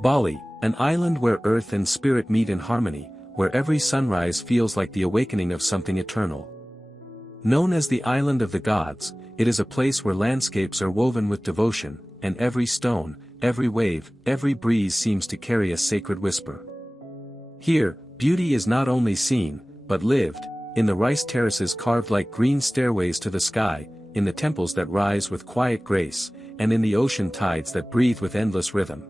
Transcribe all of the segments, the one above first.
Bali, an island where earth and spirit meet in harmony, where every sunrise feels like the awakening of something eternal. Known as the Island of the Gods, it is a place where landscapes are woven with devotion, and every stone, every wave, every breeze seems to carry a sacred whisper. Here, beauty is not only seen, but lived, in the rice terraces carved like green stairways to the sky, in the temples that rise with quiet grace, and in the ocean tides that breathe with endless rhythm.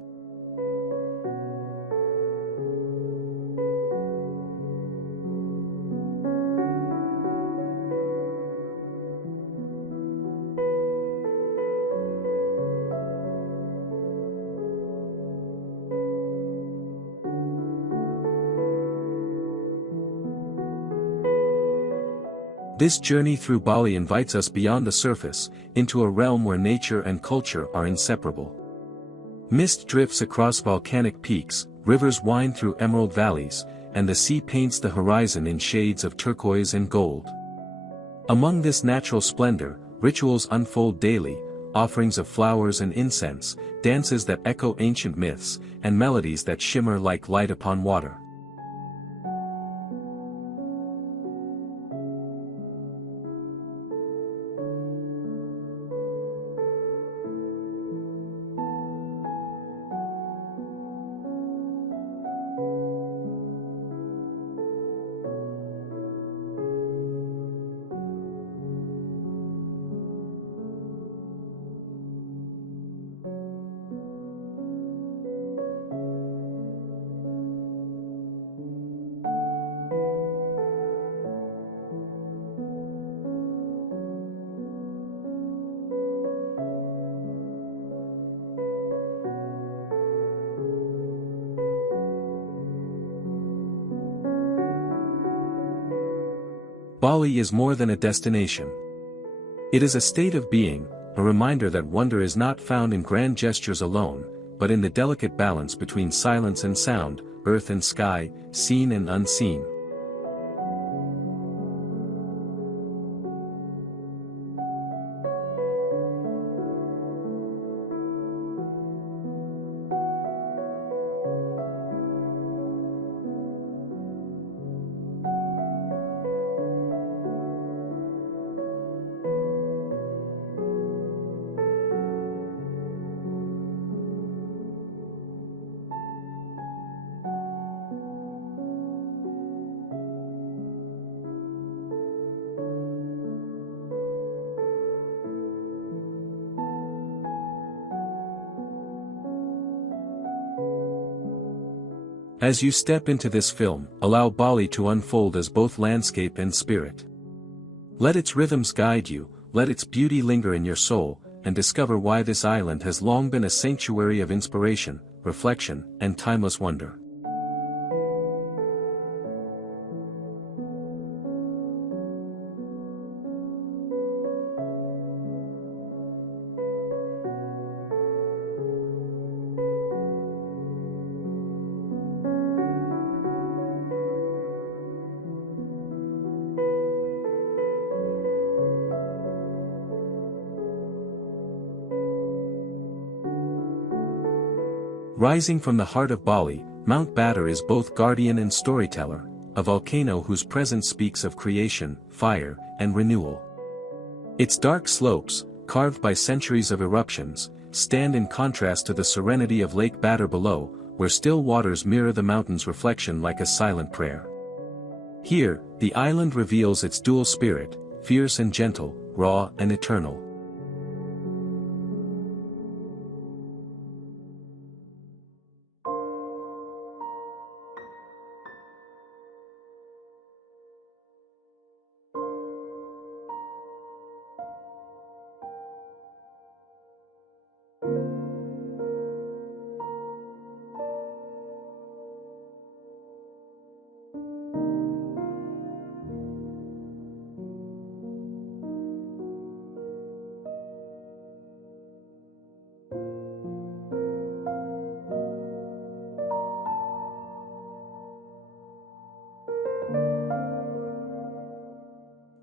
This journey through Bali invites us beyond the surface, into a realm where nature and culture are inseparable. Mist drifts across volcanic peaks, rivers wind through emerald valleys, and the sea paints the horizon in shades of turquoise and gold. Among this natural splendor, rituals unfold daily, offerings of flowers and incense, dances that echo ancient myths, and melodies that shimmer like light upon water. Bali is more than a destination. It is a state of being, a reminder that wonder is not found in grand gestures alone, but in the delicate balance between silence and sound, earth and sky, seen and unseen. As you step into this film, allow Bali to unfold as both landscape and spirit. Let its rhythms guide you, let its beauty linger in your soul, and discover why this island has long been a sanctuary of inspiration, reflection, and timeless wonder. Rising from the heart of Bali, Mount Batur is both guardian and storyteller, a volcano whose presence speaks of creation, fire, and renewal. Its dark slopes, carved by centuries of eruptions, stand in contrast to the serenity of Lake Batur below, where still waters mirror the mountain's reflection like a silent prayer. Here, the island reveals its dual spirit, fierce and gentle, raw and eternal.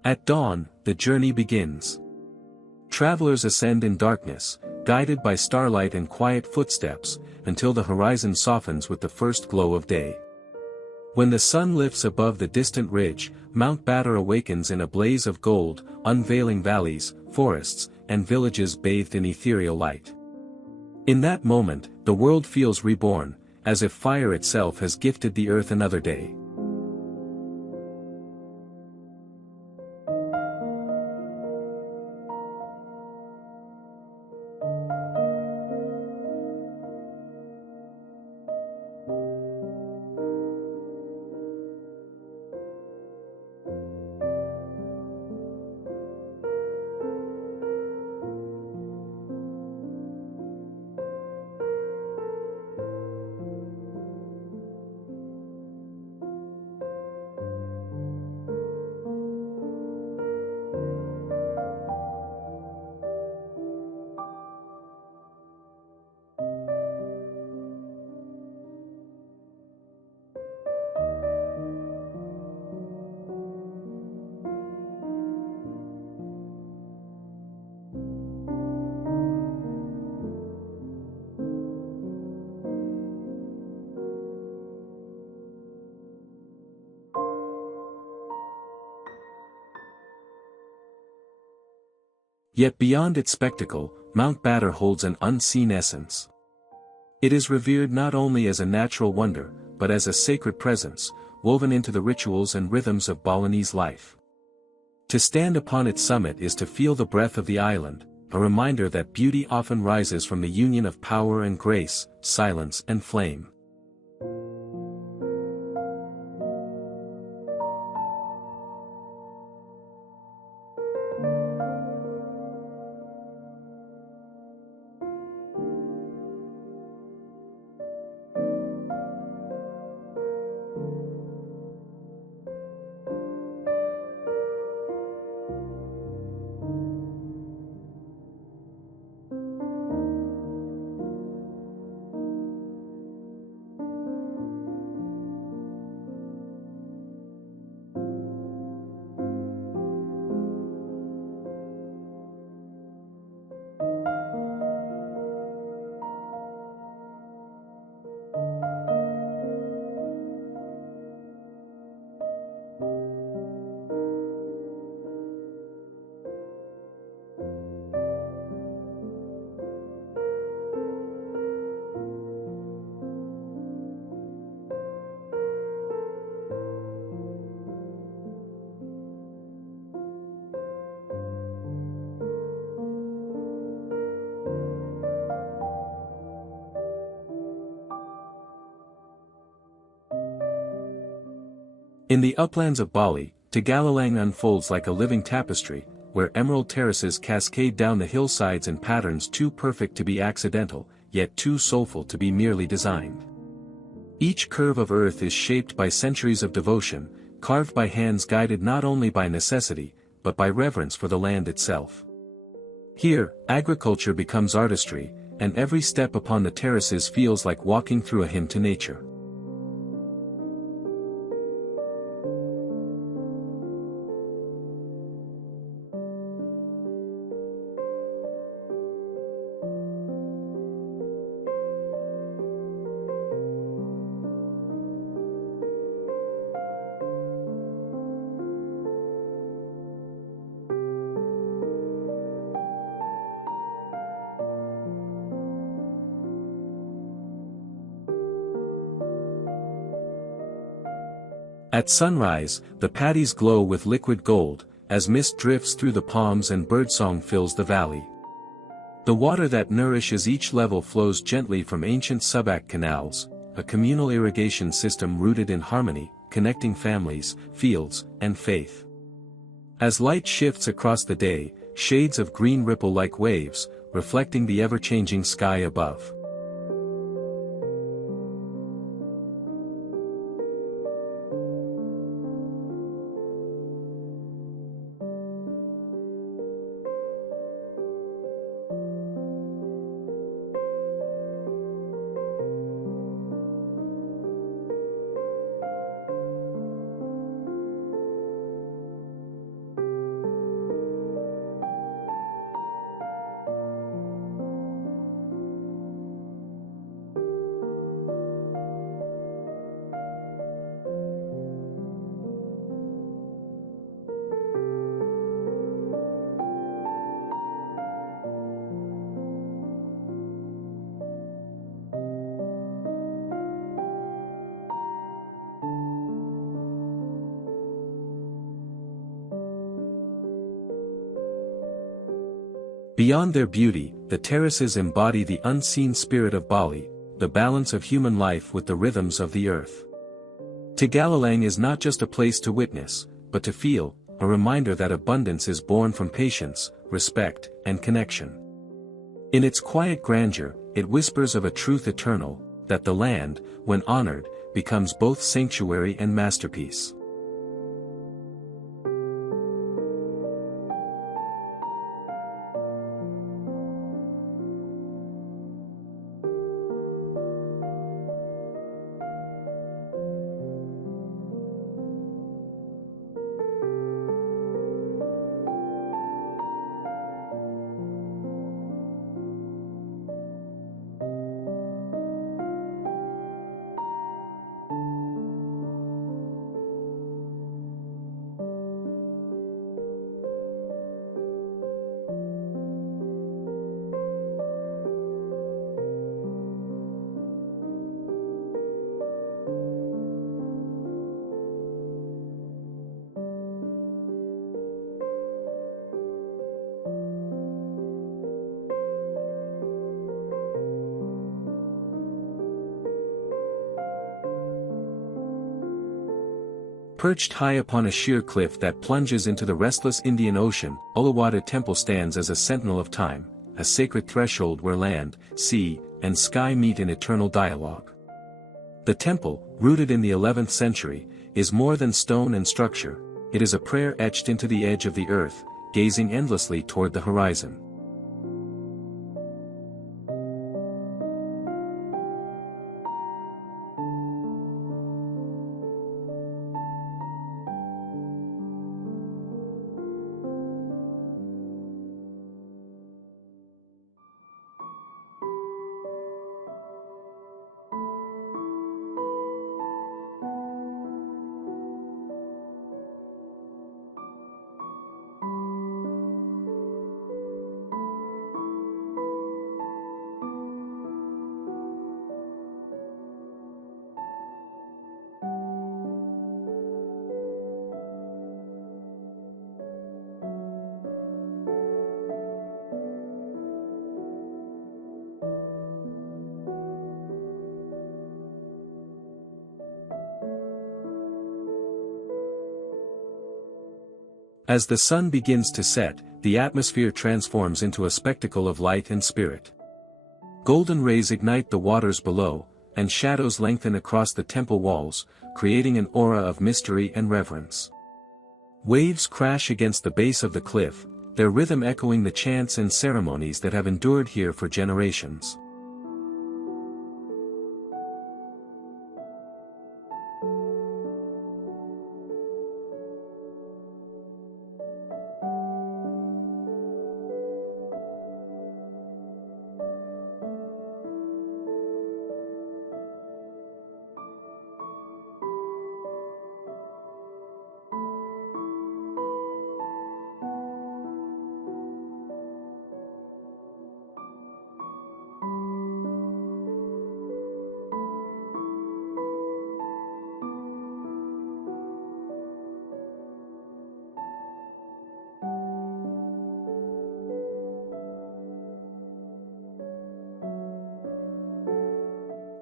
At dawn, the journey begins. Travelers ascend in darkness, guided by starlight and quiet footsteps, until the horizon softens with the first glow of day. When the sun lifts above the distant ridge, Mount Batur awakens in a blaze of gold, unveiling valleys, forests, and villages bathed in ethereal light. In that moment, the world feels reborn, as if fire itself has gifted the earth another day. Yet beyond its spectacle, Mount Batur holds an unseen essence. It is revered not only as a natural wonder, but as a sacred presence, woven into the rituals and rhythms of Balinese life. To stand upon its summit is to feel the breath of the island, a reminder that beauty often rises from the union of power and grace, silence and flame. In the uplands of Bali, Tegallalang unfolds like a living tapestry, where emerald terraces cascade down the hillsides in patterns too perfect to be accidental, yet too soulful to be merely designed. Each curve of earth is shaped by centuries of devotion, carved by hands guided not only by necessity, but by reverence for the land itself. Here, agriculture becomes artistry, and every step upon the terraces feels like walking through a hymn to nature. At sunrise, the paddies glow with liquid gold, as mist drifts through the palms and birdsong fills the valley. The water that nourishes each level flows gently from ancient Subak canals, a communal irrigation system rooted in harmony, connecting families, fields, and faith. As light shifts across the day, shades of green ripple like waves, reflecting the ever-changing sky above. Beyond their beauty, the terraces embody the unseen spirit of Bali, the balance of human life with the rhythms of the earth. Tegallalang is not just a place to witness, but to feel, a reminder that abundance is born from patience, respect, and connection. In its quiet grandeur, it whispers of a truth eternal, that the land, when honored, becomes both sanctuary and masterpiece. Perched high upon a sheer cliff that plunges into the restless Indian Ocean, Uluwatu Temple stands as a sentinel of time, a sacred threshold where land, sea, and sky meet in eternal dialogue. The temple, rooted in the 11th century, is more than stone and structure, it is a prayer etched into the edge of the earth, gazing endlessly toward the horizon. As the sun begins to set, the atmosphere transforms into a spectacle of light and spirit. Golden rays ignite the waters below, and shadows lengthen across the temple walls, creating an aura of mystery and reverence. Waves crash against the base of the cliff, their rhythm echoing the chants and ceremonies that have endured here for generations.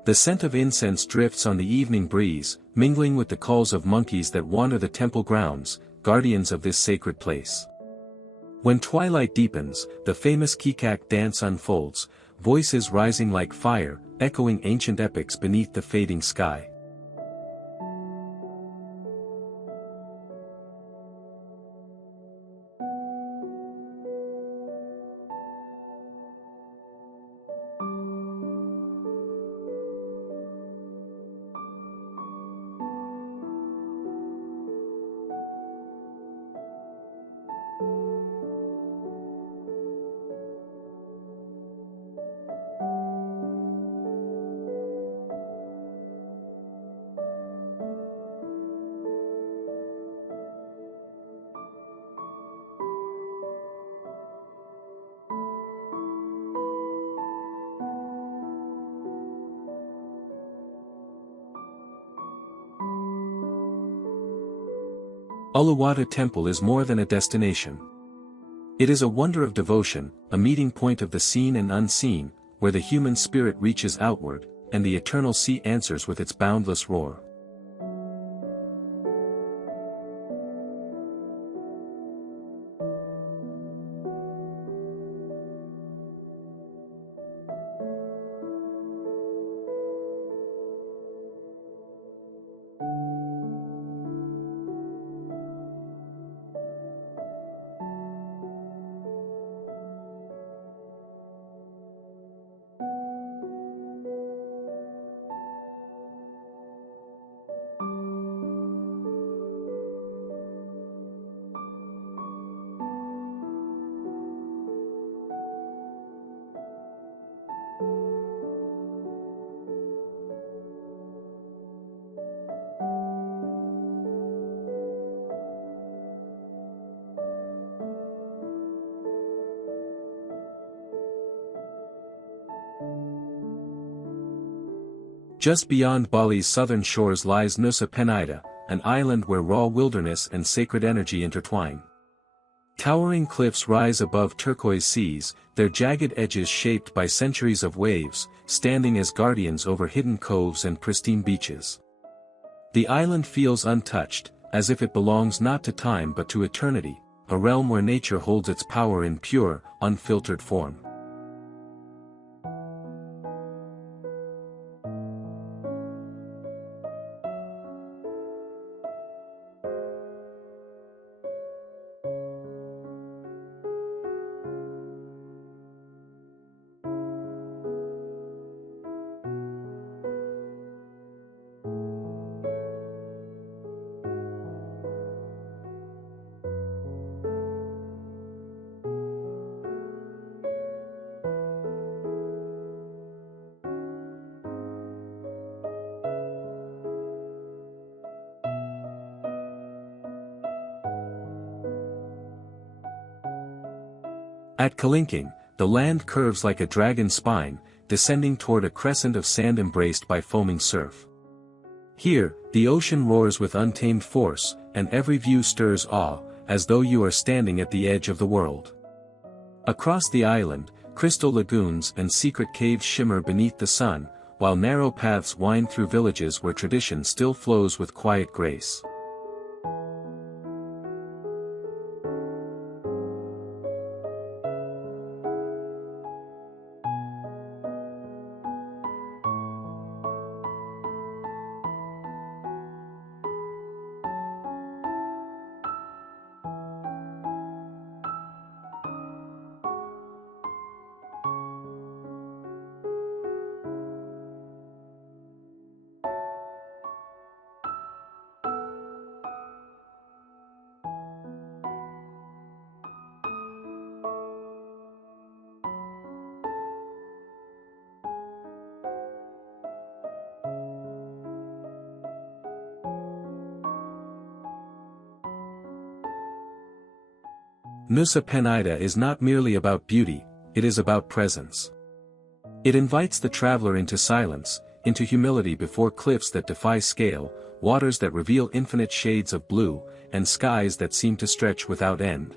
The scent of incense drifts on the evening breeze, mingling with the calls of monkeys that wander the temple grounds, guardians of this sacred place. When twilight deepens, the famous Kikak dance unfolds, voices rising like fire, echoing ancient epics beneath the fading sky. Uluwatu Temple is more than a destination. It is a wonder of devotion, a meeting point of the seen and unseen, where the human spirit reaches outward, and the eternal sea answers with its boundless roar. Just beyond Bali's southern shores lies Nusa Penida, an island where raw wilderness and sacred energy intertwine. Towering cliffs rise above turquoise seas, their jagged edges shaped by centuries of waves, standing as guardians over hidden coves and pristine beaches. The island feels untouched, as if it belongs not to time but to eternity, a realm where nature holds its power in pure, unfiltered form. At Kalingking, the land curves like a dragon's spine, descending toward a crescent of sand embraced by foaming surf. Here, the ocean roars with untamed force, and every view stirs awe, as though you are standing at the edge of the world. Across the island, crystal lagoons and secret caves shimmer beneath the sun, while narrow paths wind through villages where tradition still flows with quiet grace. Nusa Penida is not merely about beauty, it is about presence. It invites the traveler into silence, into humility before cliffs that defy scale, waters that reveal infinite shades of blue, and skies that seem to stretch without end.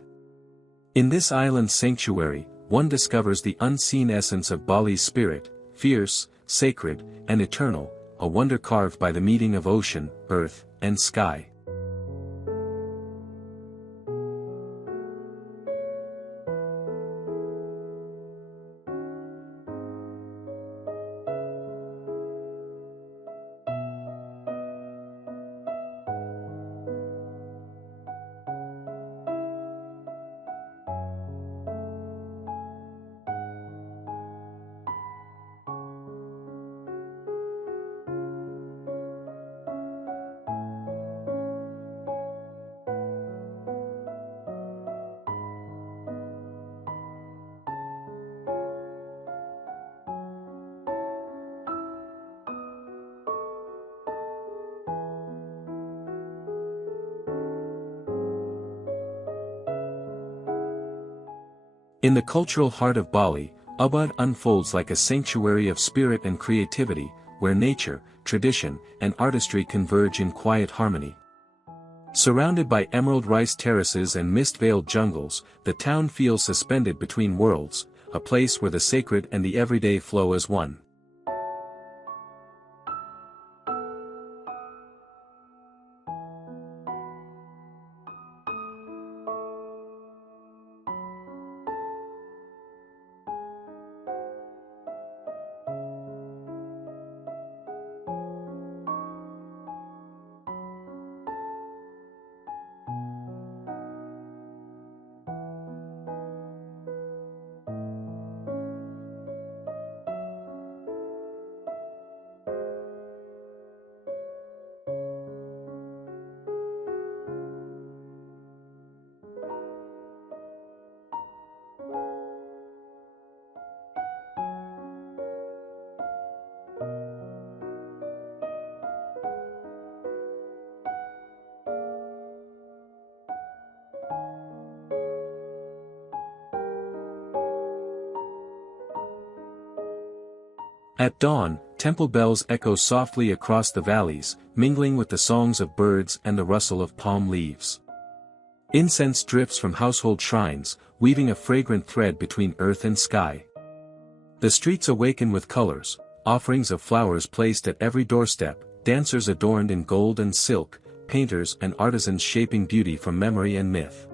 In this island sanctuary, one discovers the unseen essence of Bali's spirit, fierce, sacred, and eternal, a wonder carved by the meeting of ocean, earth, and sky. In the cultural heart of Bali, Ubud unfolds like a sanctuary of spirit and creativity, where nature, tradition, and artistry converge in quiet harmony. Surrounded by emerald rice terraces and mist-veiled jungles, the town feels suspended between worlds, a place where the sacred and the everyday flow as one. At dawn, temple bells echo softly across the valleys, mingling with the songs of birds and the rustle of palm leaves. Incense drifts from household shrines, weaving a fragrant thread between earth and sky. The streets awaken with colors, offerings of flowers placed at every doorstep, dancers adorned in gold and silk, painters and artisans shaping beauty from memory and myth.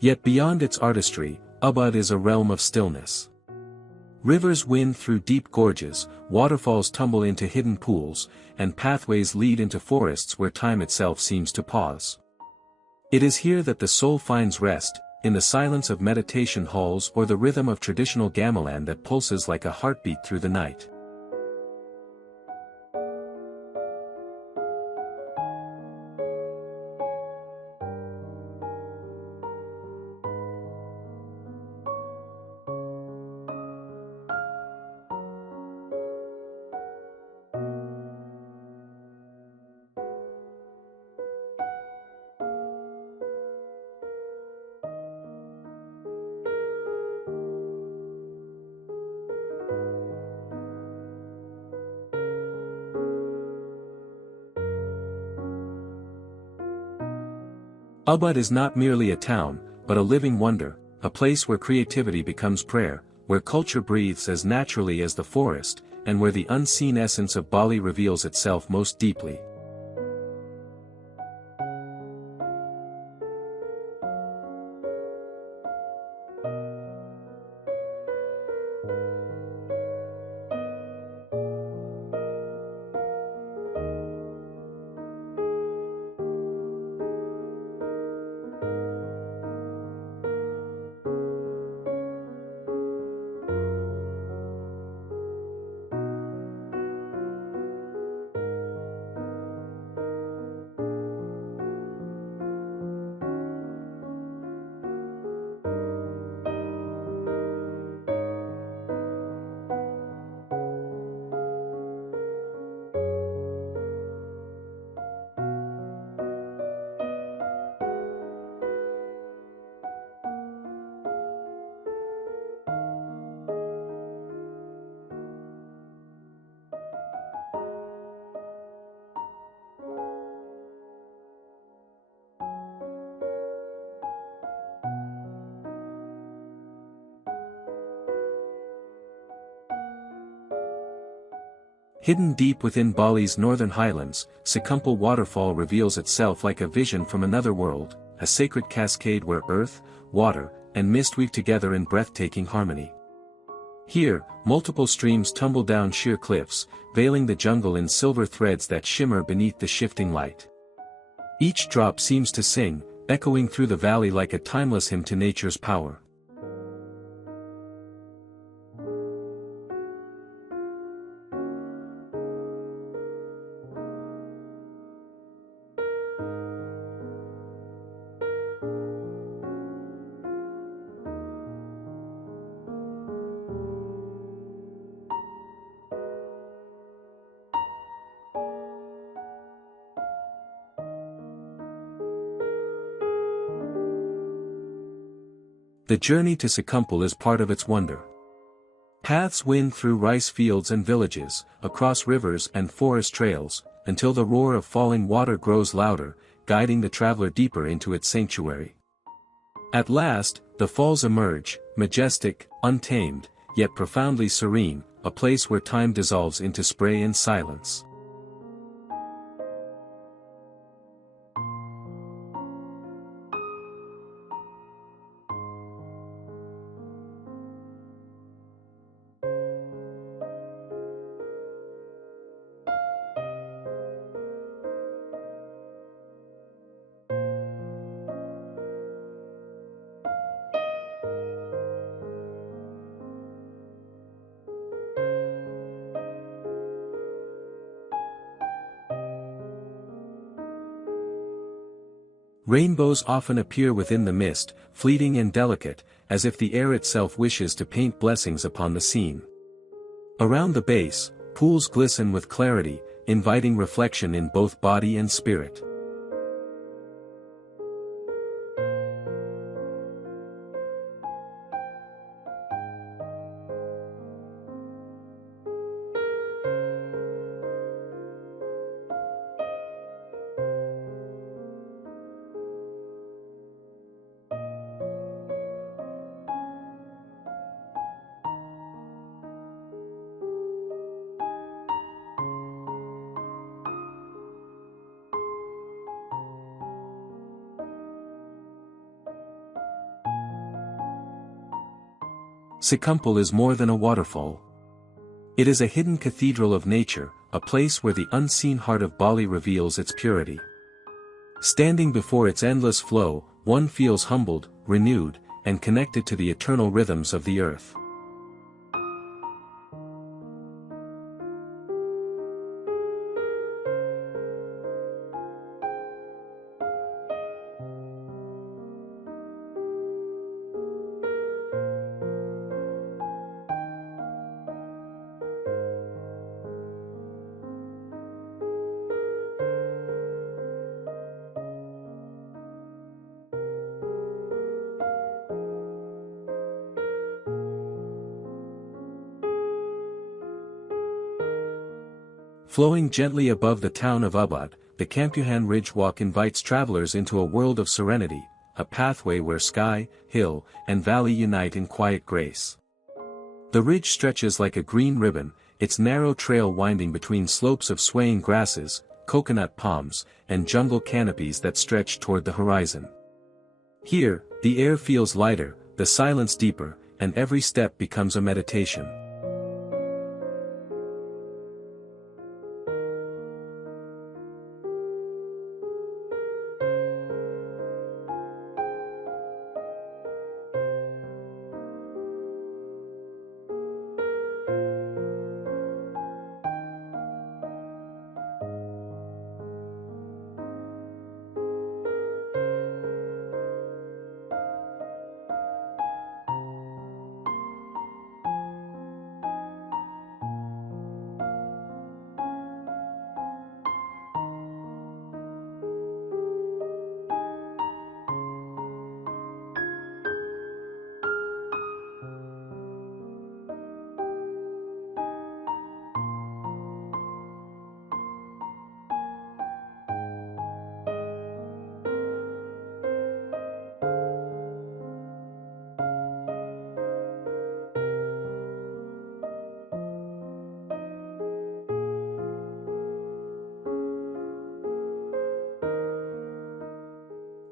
Yet beyond its artistry, Ubud is a realm of stillness. Rivers wind through deep gorges, waterfalls tumble into hidden pools, and pathways lead into forests where time itself seems to pause. It is here that the soul finds rest, in the silence of meditation halls or the rhythm of traditional gamelan that pulses like a heartbeat through the night. Ubud is not merely a town, but a living wonder, a place where creativity becomes prayer, where culture breathes as naturally as the forest, and where the unseen essence of Bali reveals itself most deeply. Hidden deep within Bali's northern highlands, Sekumpul Waterfall reveals itself like a vision from another world, a sacred cascade where earth, water, and mist weave together in breathtaking harmony. Here, multiple streams tumble down sheer cliffs, veiling the jungle in silver threads that shimmer beneath the shifting light. Each drop seems to sing, echoing through the valley like a timeless hymn to nature's power. The journey to Sekumpul is part of its wonder. Paths wind through rice fields and villages, across rivers and forest trails, until the roar of falling water grows louder, guiding the traveler deeper into its sanctuary. At last, the falls emerge, majestic, untamed, yet profoundly serene, a place where time dissolves into spray and silence. Rainbows often appear within the mist, fleeting and delicate, as if the air itself wishes to paint blessings upon the scene. Around the base, pools glisten with clarity, inviting reflection in both body and spirit. Sekumpul is more than a waterfall. It is a hidden cathedral of nature, a place where the unseen heart of Bali reveals its purity. Standing before its endless flow, one feels humbled, renewed, and connected to the eternal rhythms of the earth. Flowing gently above the town of Ubud, the Kampuhan Ridge Walk invites travelers into a world of serenity, a pathway where sky, hill, and valley unite in quiet grace. The ridge stretches like a green ribbon, its narrow trail winding between slopes of swaying grasses, coconut palms, and jungle canopies that stretch toward the horizon. Here, the air feels lighter, the silence deeper, and every step becomes a meditation.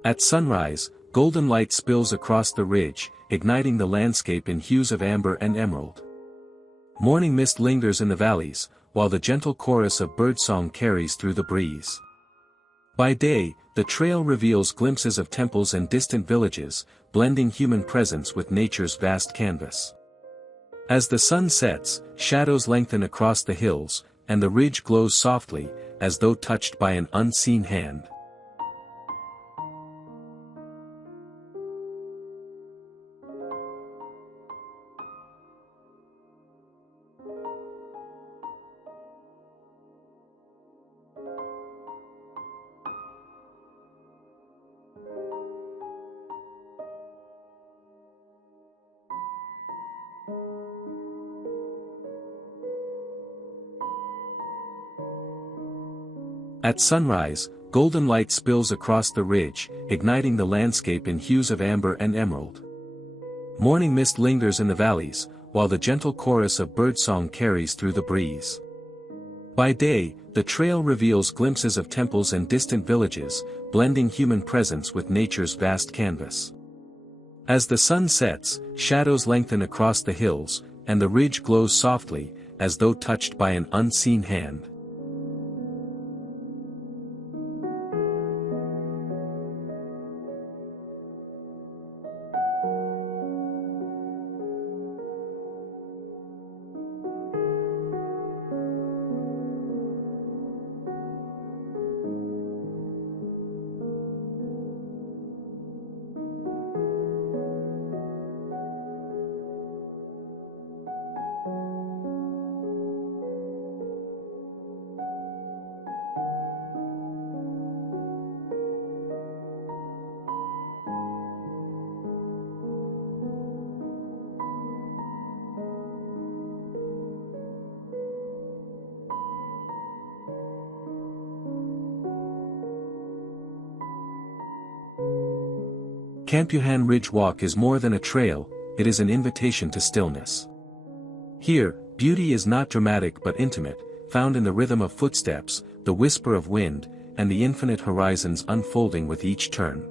At sunrise, golden light spills across the ridge, igniting the landscape in hues of amber and emerald. Morning mist lingers in the valleys, while the gentle chorus of birdsong carries through the breeze. By day, the trail reveals glimpses of temples and distant villages, blending human presence with nature's vast canvas. As the sun sets, shadows lengthen across the hills, and the ridge glows softly, as though touched by an unseen hand. At sunrise, golden light spills across the ridge, igniting the landscape in hues of amber and emerald. Morning mist lingers in the valleys, while the gentle chorus of birdsong carries through the breeze. By day, the trail reveals glimpses of temples and distant villages, blending human presence with nature's vast canvas. As the sun sets, shadows lengthen across the hills, and the ridge glows softly, as though touched by an unseen hand. Campuhan Ridge Walk is more than a trail, it is an invitation to stillness. Here, beauty is not dramatic but intimate, found in the rhythm of footsteps, the whisper of wind, and the infinite horizons unfolding with each turn.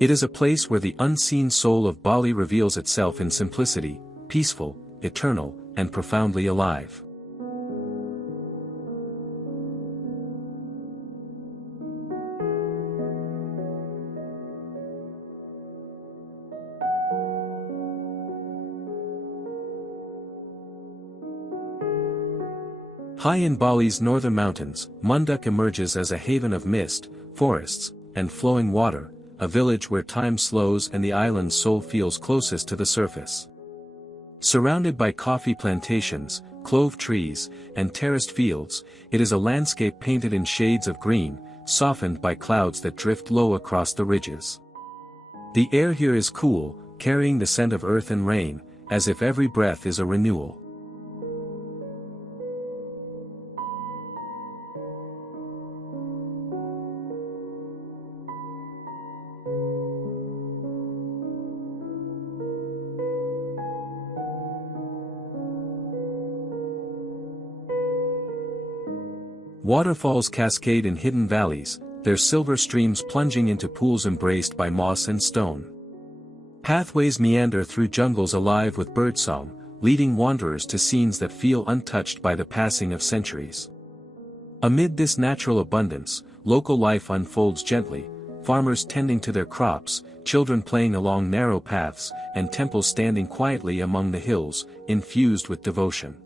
It is a place where the unseen soul of Bali reveals itself in simplicity, peaceful, eternal, and profoundly alive. High in Bali's northern mountains, Munduk emerges as a haven of mist, forests, and flowing water, a village where time slows and the island's soul feels closest to the surface. Surrounded by coffee plantations, clove trees, and terraced fields, it is a landscape painted in shades of green, softened by clouds that drift low across the ridges. The air here is cool, carrying the scent of earth and rain, as if every breath is a renewal. Waterfalls cascade in hidden valleys, their silver streams plunging into pools embraced by moss and stone. Pathways meander through jungles alive with birdsong, leading wanderers to scenes that feel untouched by the passing of centuries. Amid this natural abundance, local life unfolds gently, farmers tending to their crops, children playing along narrow paths, and temples standing quietly among the hills, infused with devotion.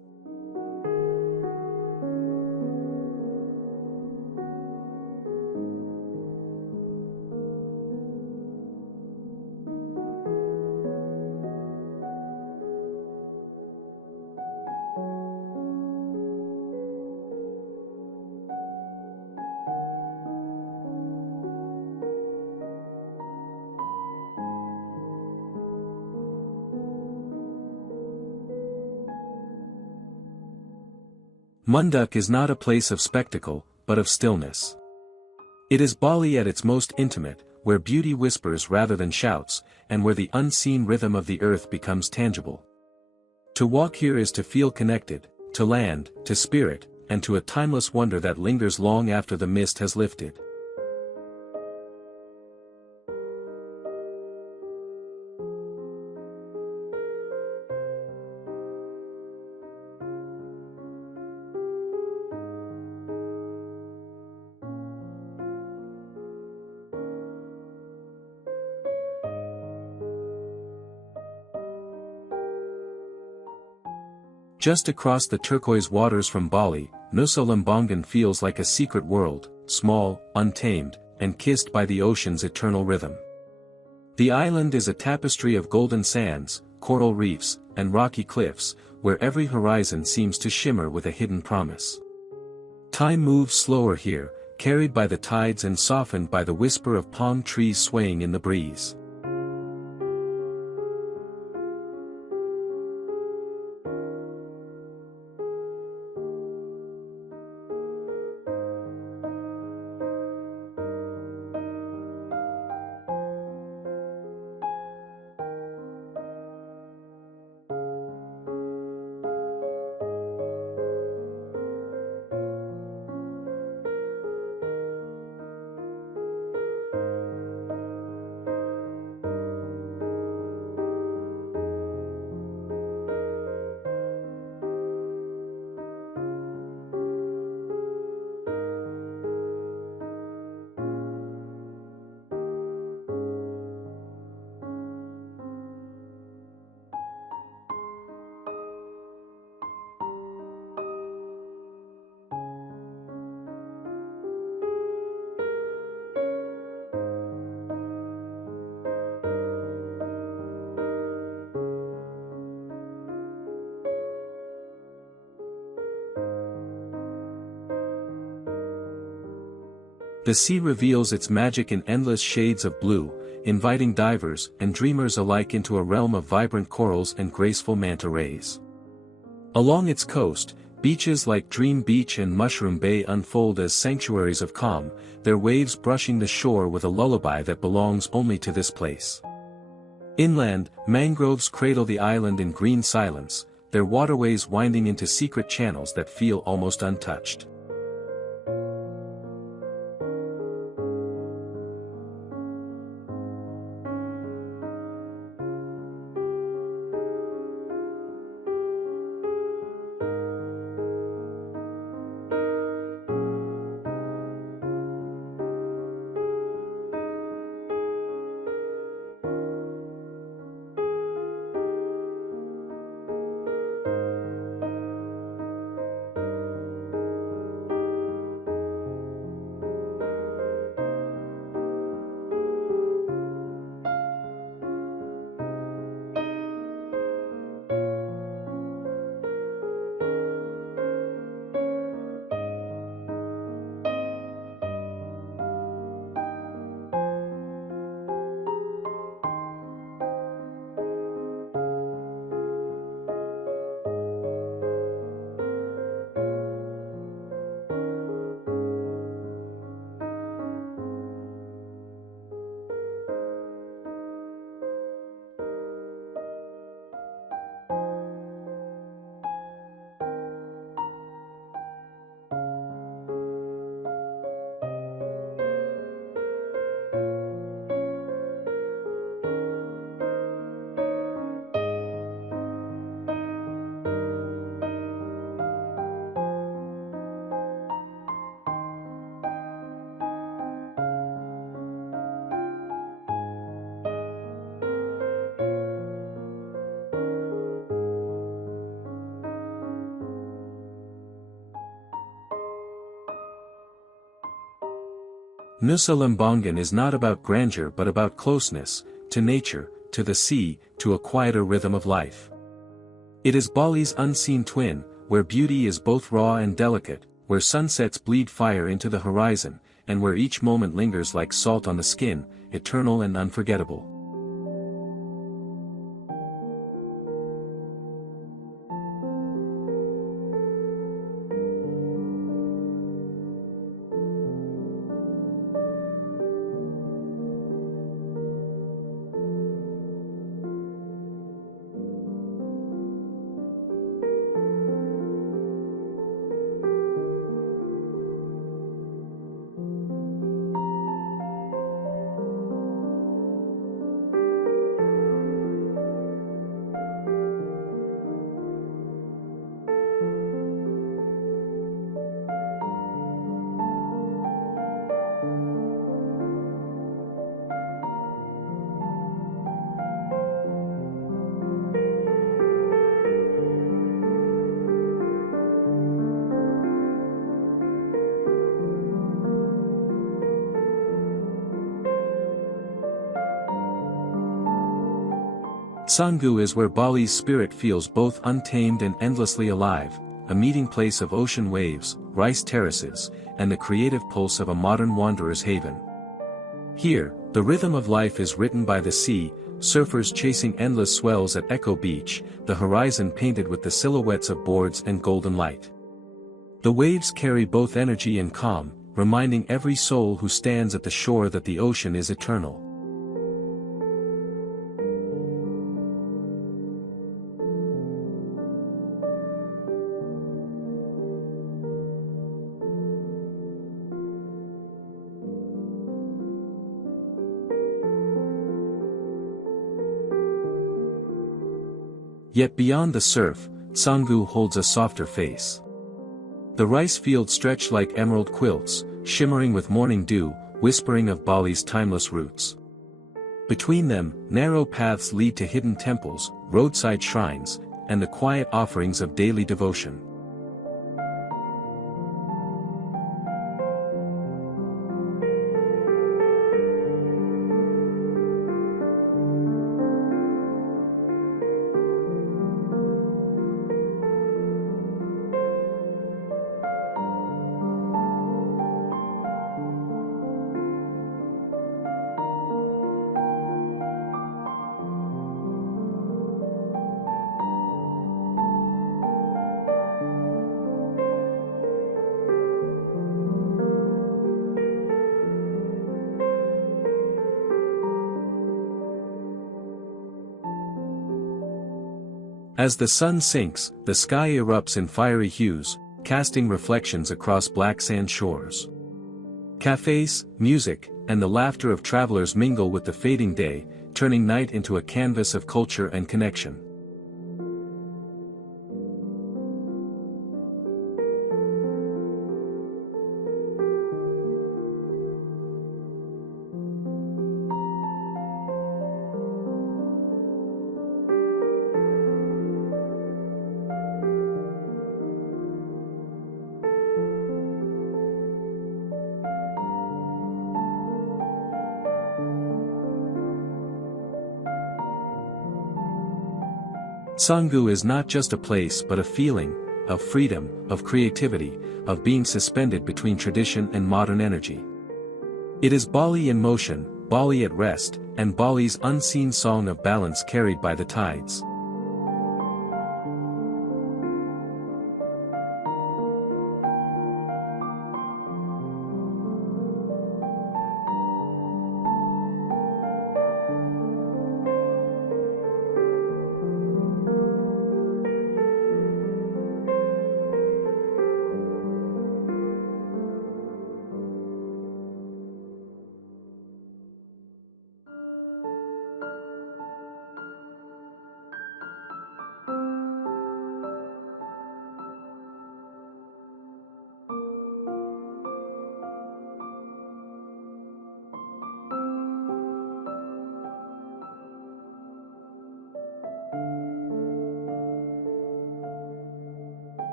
Munduk is not a place of spectacle, but of stillness. It is Bali at its most intimate, where beauty whispers rather than shouts, and where the unseen rhythm of the earth becomes tangible. To walk here is to feel connected, to land, to spirit, and to a timeless wonder that lingers long after the mist has lifted. Just across the turquoise waters from Bali, Nusa Lembongan feels like a secret world, small, untamed, and kissed by the ocean's eternal rhythm. The island is a tapestry of golden sands, coral reefs, and rocky cliffs, where every horizon seems to shimmer with a hidden promise. Time moves slower here, carried by the tides and softened by the whisper of palm trees swaying in the breeze. The sea reveals its magic in endless shades of blue, inviting divers and dreamers alike into a realm of vibrant corals and graceful manta rays. Along its coast, beaches like Dream Beach and Mushroom Bay unfold as sanctuaries of calm, their waves brushing the shore with a lullaby that belongs only to this place. Inland, mangroves cradle the island in green silence, their waterways winding into secret channels that feel almost untouched. Nusa Lembongan is not about grandeur but about closeness, to nature, to the sea, to a quieter rhythm of life. It is Bali's unseen twin, where beauty is both raw and delicate, where sunsets bleed fire into the horizon, and where each moment lingers like salt on the skin, eternal and unforgettable. Canggu is where Bali's spirit feels both untamed and endlessly alive, a meeting place of ocean waves, rice terraces, and the creative pulse of a modern wanderer's haven. Here, the rhythm of life is written by the sea, surfers chasing endless swells at Echo Beach, the horizon painted with the silhouettes of boards and golden light. The waves carry both energy and calm, reminding every soul who stands at the shore that the ocean is eternal. Yet beyond the surf, Canggu holds a softer face. The rice fields stretch like emerald quilts, shimmering with morning dew, whispering of Bali's timeless roots. Between them, narrow paths lead to hidden temples, roadside shrines, and the quiet offerings of daily devotion. As the sun sinks, the sky erupts in fiery hues, casting reflections across black sand shores. Cafes, music, and the laughter of travelers mingle with the fading day, turning night into a canvas of culture and connection. Canggu is not just a place but a feeling, of freedom, of creativity, of being suspended between tradition and modern energy. It is Bali in motion, Bali at rest, and Bali's unseen song of balance carried by the tides.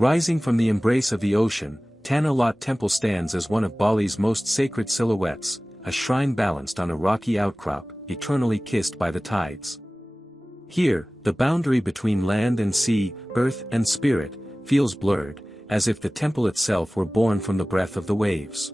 Rising from the embrace of the ocean, Tanah Lot Temple stands as one of Bali's most sacred silhouettes, a shrine balanced on a rocky outcrop, eternally kissed by the tides. Here, the boundary between land and sea, earth and spirit, feels blurred, as if the temple itself were born from the breath of the waves.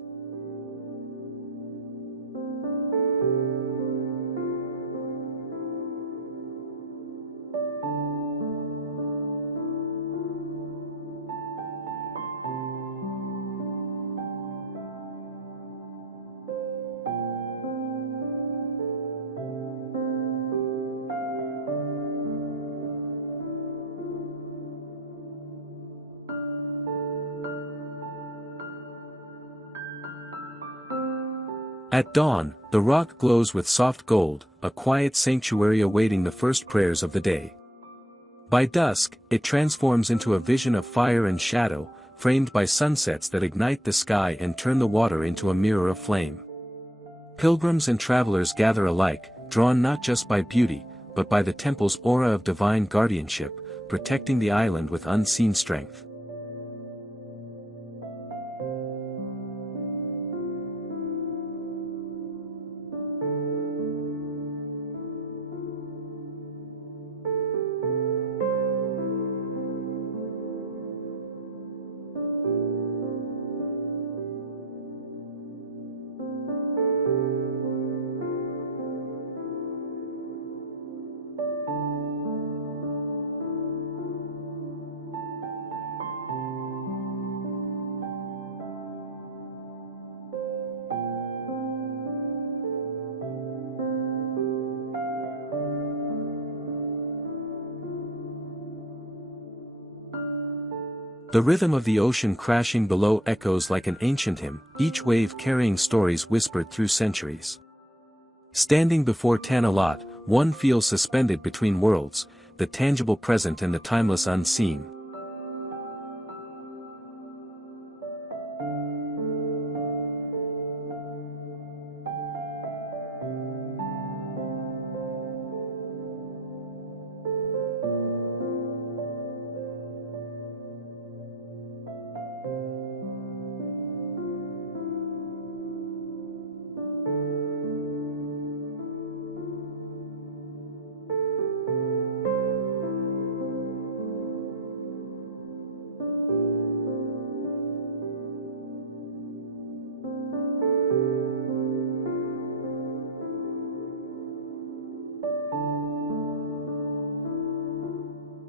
At dawn, the rock glows with soft gold, a quiet sanctuary awaiting the first prayers of the day. By dusk, it transforms into a vision of fire and shadow, framed by sunsets that ignite the sky and turn the water into a mirror of flame. Pilgrims and travelers gather alike, drawn not just by beauty, but by the temple's aura of divine guardianship, protecting the island with unseen strength. The rhythm of the ocean crashing below echoes like an ancient hymn, each wave carrying stories whispered through centuries. Standing before Tanah Lot, one feels suspended between worlds, the tangible present and the timeless unseen.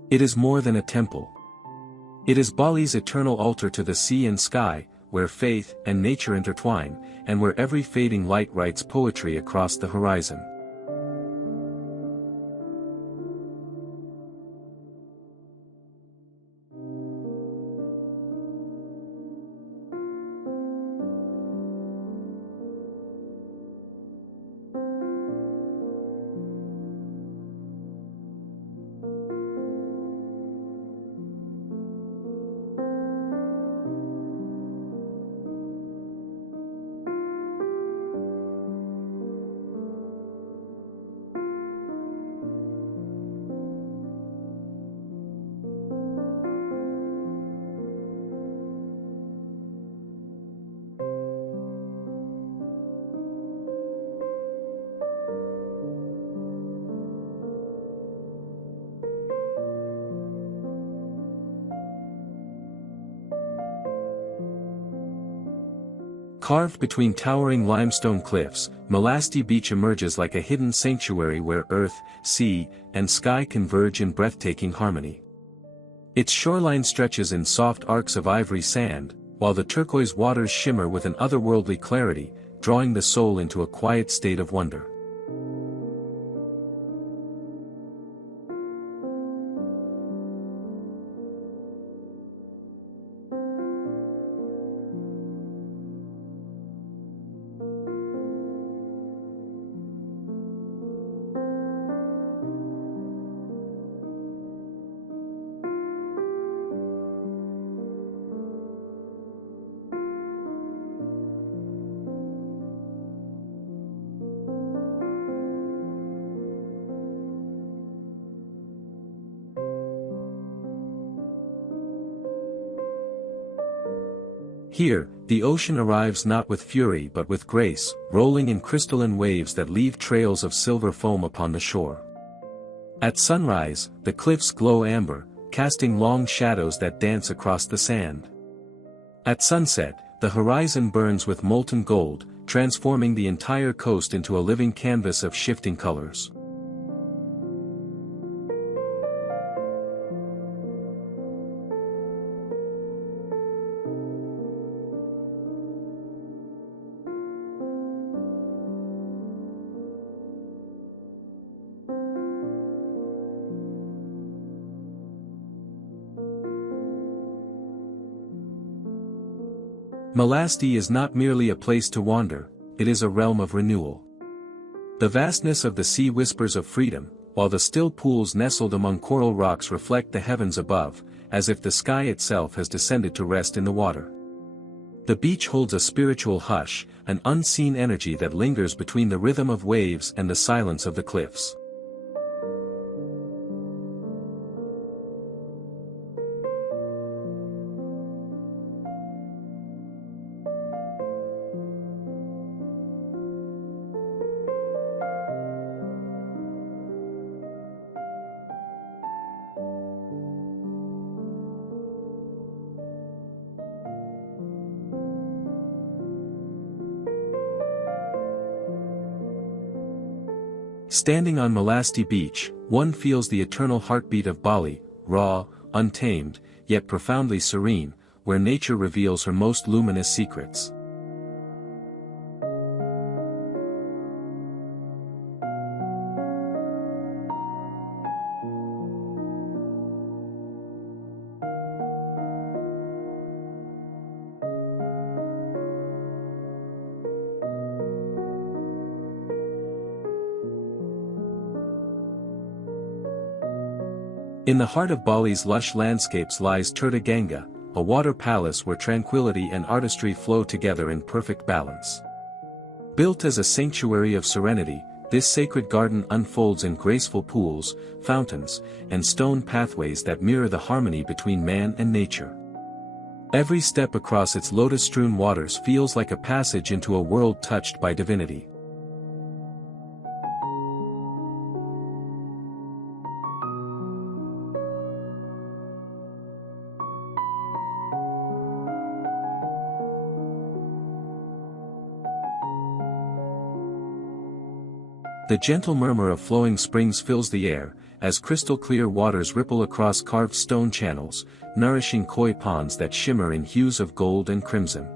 It is more than a temple. It is Bali's eternal altar to the sea and sky, where faith and nature intertwine, and where every fading light writes poetry across the horizon. Carved between towering limestone cliffs, Melasti Beach emerges like a hidden sanctuary where earth, sea, and sky converge in breathtaking harmony. Its shoreline stretches in soft arcs of ivory sand, while the turquoise waters shimmer with an otherworldly clarity, drawing the soul into a quiet state of wonder. Here, the ocean arrives not with fury but with grace, rolling in crystalline waves that leave trails of silver foam upon the shore. At sunrise, the cliffs glow amber, casting long shadows that dance across the sand. At sunset, the horizon burns with molten gold, transforming the entire coast into a living canvas of shifting colors. Melasti is not merely a place to wander, it is a realm of renewal. The vastness of the sea whispers of freedom, while the still pools nestled among coral rocks reflect the heavens above, as if the sky itself has descended to rest in the water. The beach holds a spiritual hush, an unseen energy that lingers between the rhythm of waves and the silence of the cliffs. Standing on Melasti Beach, one feels the eternal heartbeat of Bali, raw, untamed, yet profoundly serene, where nature reveals her most luminous secrets. In the heart of Bali's lush landscapes lies Tegallalang, a water palace where tranquility and artistry flow together in perfect balance. Built as a sanctuary of serenity, this sacred garden unfolds in graceful pools, fountains, and stone pathways that mirror the harmony between man and nature. Every step across its lotus-strewn waters feels like a passage into a world touched by divinity. The gentle murmur of flowing springs fills the air, as crystal-clear waters ripple across carved stone channels, nourishing koi ponds that shimmer in hues of gold and crimson.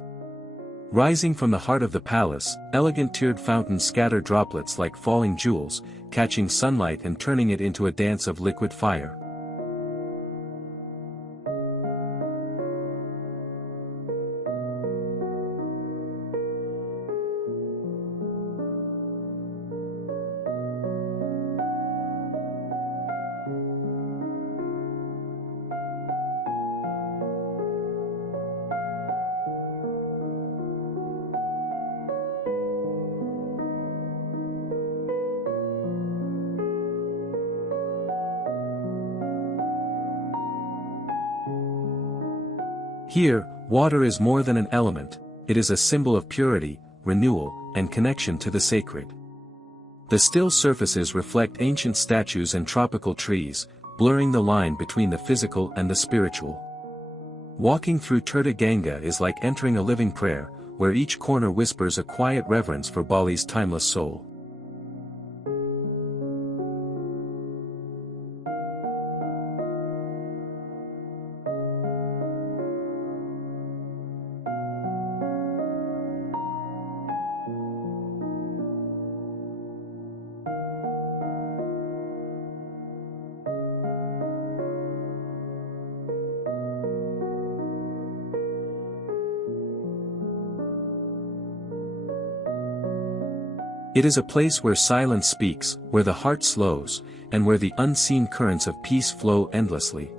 Rising from the heart of the palace, elegant tiered fountains scatter droplets like falling jewels, catching sunlight and turning it into a dance of liquid fire. Here, water is more than an element, it is a symbol of purity, renewal, and connection to the sacred. The still surfaces reflect ancient statues and tropical trees, blurring the line between the physical and the spiritual. Walking through Tegallalang is like entering a living prayer, where each corner whispers a quiet reverence for Bali's timeless soul. It is a place where silence speaks, where the heart slows, and where the unseen currents of peace flow endlessly.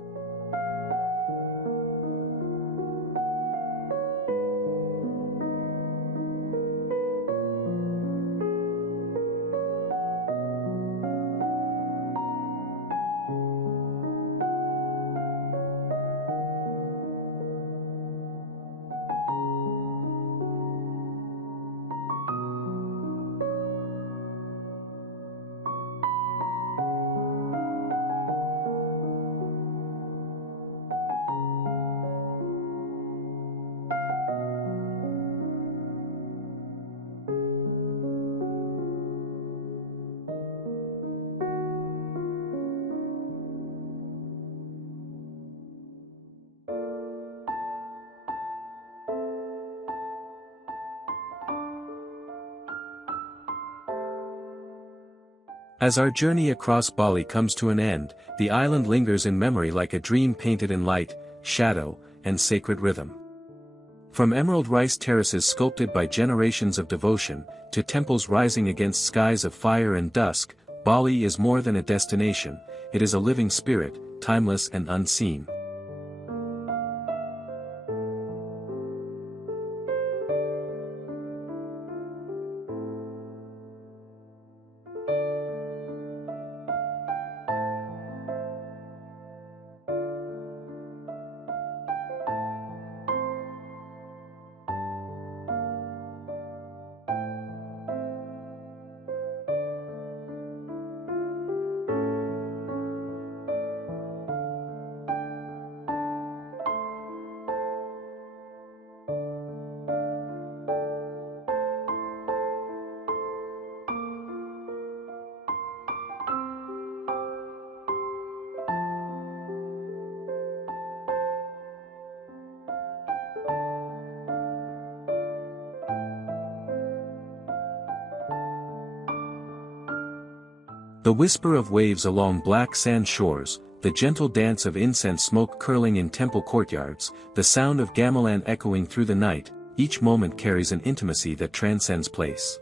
As our journey across Bali comes to an end, the island lingers in memory like a dream painted in light, shadow, and sacred rhythm. From emerald rice terraces sculpted by generations of devotion, to temples rising against skies of fire and dusk, Bali is more than a destination, it is a living spirit, timeless and unseen. The whisper of waves along black sand shores, the gentle dance of incense smoke curling in temple courtyards, the sound of gamelan echoing through the night, each moment carries an intimacy that transcends place.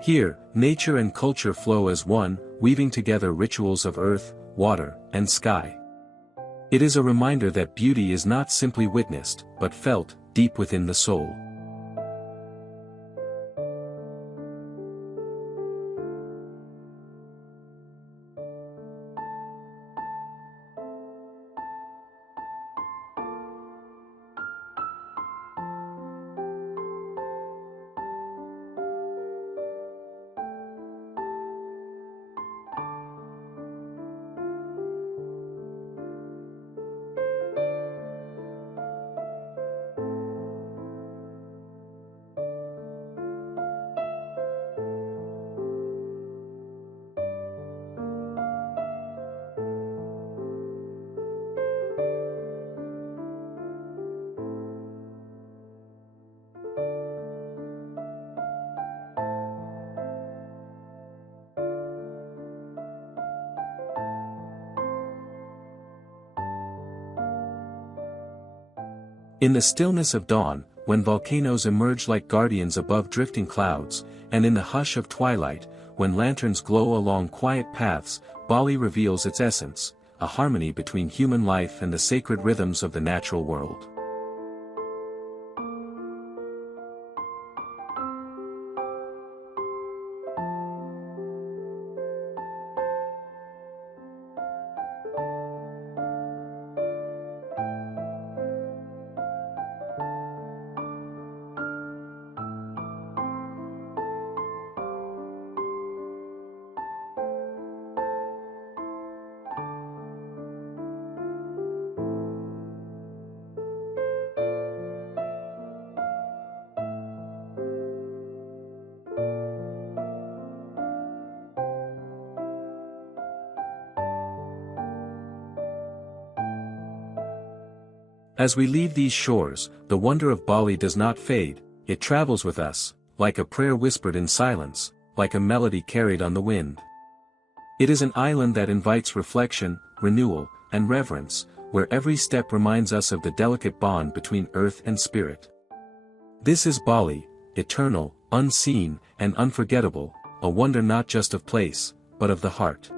Here, nature and culture flow as one, weaving together rituals of earth, water, and sky. It is a reminder that beauty is not simply witnessed, but felt, deep within the soul. In the stillness of dawn, when volcanoes emerge like guardians above drifting clouds, and in the hush of twilight, when lanterns glow along quiet paths, Bali reveals its essence, a harmony between human life and the sacred rhythms of the natural world. As we leave these shores, the wonder of Bali does not fade, it travels with us, like a prayer whispered in silence, like a melody carried on the wind. It is an island that invites reflection, renewal, and reverence, where every step reminds us of the delicate bond between earth and spirit. This is Bali, eternal, unseen, and unforgettable, a wonder not just of place, but of the heart.